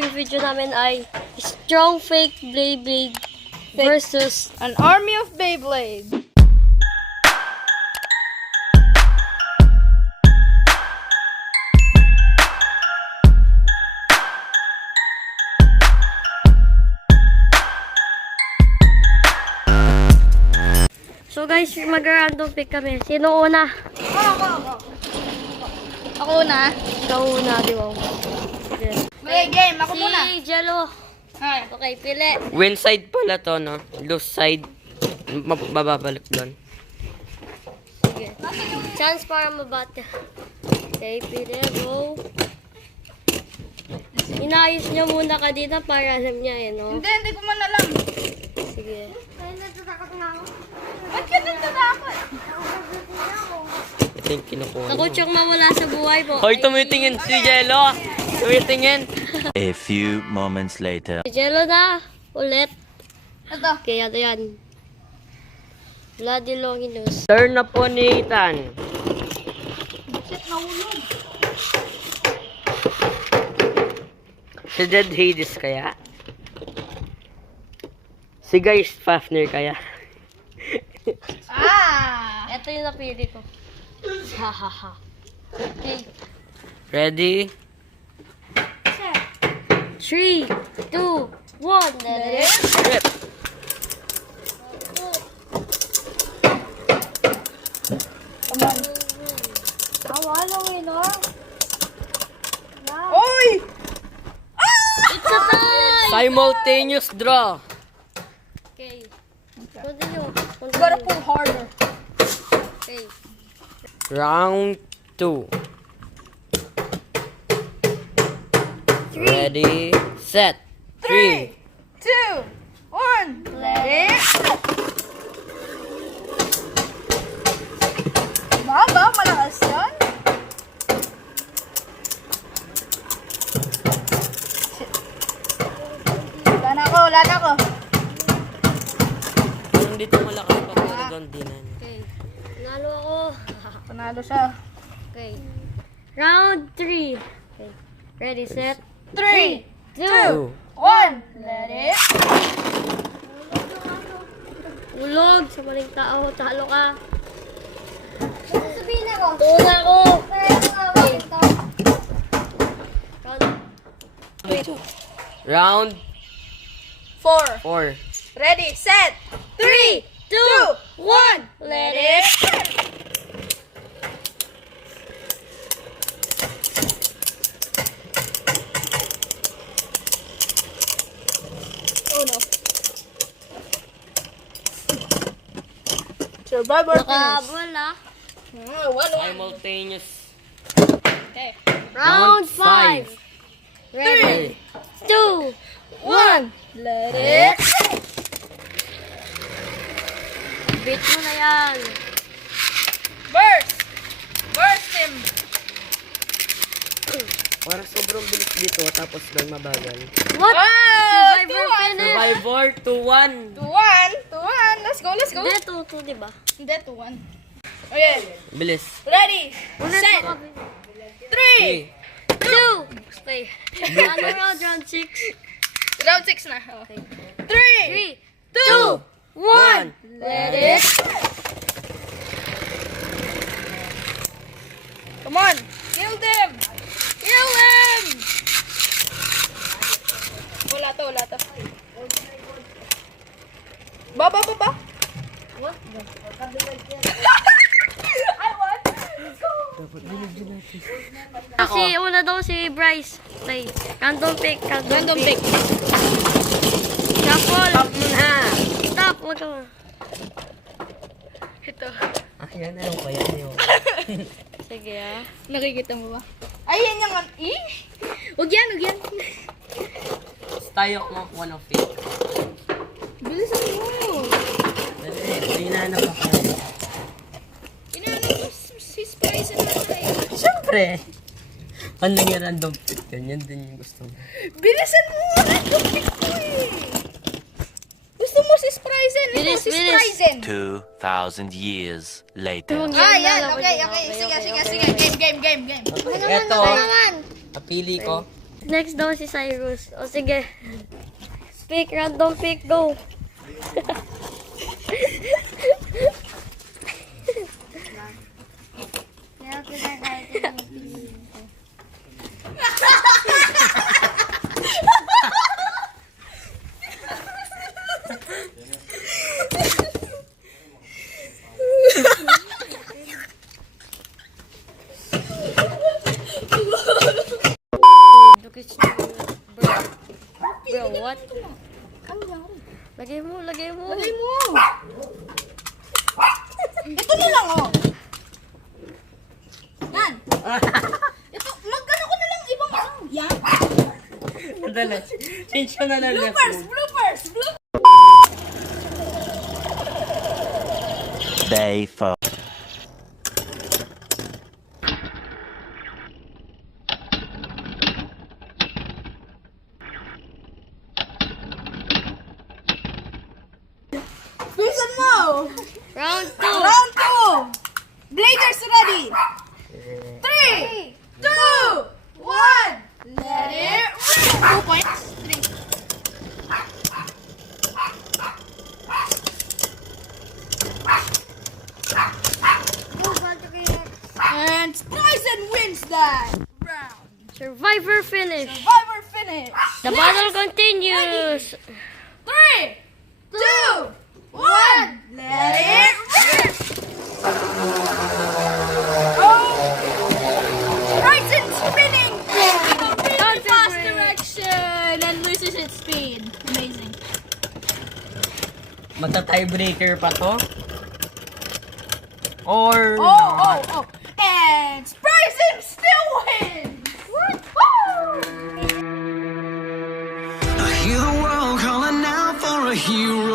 gagawing video namin ay Strong Fake Beyblade versus An army of Beyblade. So guys, mag-random pick kami. Sino una? Ako na. Ikaw una, di ba? Sige. Okay, game. Ako muna. Si Jello. Hi. Okay, pili. Win side pala to, no? Lose side. Bababalik doon. Sige. Chance para mabate. Okay, pili. Go. Inayos niya muna kanina para alam niya eh, no? Hindi ko man alam. Sige. Ba't ka nagtatakot? Ito yung kinukuha. Takot siyang mawala sa buhay mo. Hoy, tumitingin si Jello. Tumitingin. A few moments later. Si Jello na. Ulit. Ito. Okay, ano yan? Bloody Longinus. Turn na po ni Ethan. Shit, nahulog. Si Dead Hades kaya? Si Guys Fafner kaya? Ito yung napili ko. Ha ha ha. Okay. Ready? 3, 2, 1. Let it. Rip. Oy! It's a tie! Simultaneous draw. Okay. Continue. Gotta pull harder. Okay. Round 2. Ready, set, 3. 2, 1. Let it. Ba? Malakas yan? Shit. Wala na ako. Parang dito malakas pa pero doon di na. Okay. Nalo ako. Panalo siya. Okay. Round 3. Okay. Ready, set. 3, 2. 1. Let it. Ulog sa maling tao. Talo ka. Sabihin ako. Tuna ako. Round 4. 4. Ready, set. 3, 2, 1. Let it. Oh no. Survivor finish. Nakahabol ah. 1-1. Simultaneous. Okay. Round 5. 3, Ready. 2, 1. Let it. Beat mo na yan. Burst. Burst him. Parang sobrang bilis dito tapos doon mabagal. What? Wow! Survivor finish. Survivor 2-1. 2-1. Let's go. Hindi, 2-2 diba? Hindi, 2-1. Okay. Bilis. Ready. Ulit Set. mo kami. 3. 2. Okay. Ano round 6? Round 6 na. Okay. 3, 3, 2, 1. Let it. Come on. Kill them. Kill them. Wala to. Ba. What? I won. Kasi una daw si Bryce. Okay. Random pick. Shuffle. Stop mo na. Stop. Wag ka. Ito. Ayan, ano ko yan? Sige ah. Nakikita mo ba? Ayan yung Huwag yan. Tayo mo one of it. Bilisan mo. Dali, hinahanap ako. Inaano mo si Spice na tayo. Siyempre. Ano yung random pick yun? Yan din yung gusto mo. Bilisan mo! Random pick ko eh! Gusto mo si Spryzen? Ito Bilis, si bilis. Spryzen! 2,000 years later. Yan. Okay. Sige. Game. Ito, naman. napili ko. next daw si Cyrus. O sige. Pick, random pick, go. Look at you, bro. Bro, what? Lagay mo, lagay mo. Lagay mo. Ito na lang, oh. Yan. Ito, magkano ko na lang ibang ano. Yan. Madala. Change ko na lang. Bloopers, bloopers, bloopers. Day 4. Bilisan mo. Round 2. Round 2. Bladers ready. 3, 2, 1. Let it rip. 2 points. 3. And Spryzen wins that round. Survivor finish. Survivor finish. The battle continues. 3, 2, 1. Let it rip. Oh, Spryzen spinning in a really fast direction and loses its speed. Amazing. Mata-tiebreaker pa to? Or Oh. And Spryzen still wins. I hear the world calling out for a hero.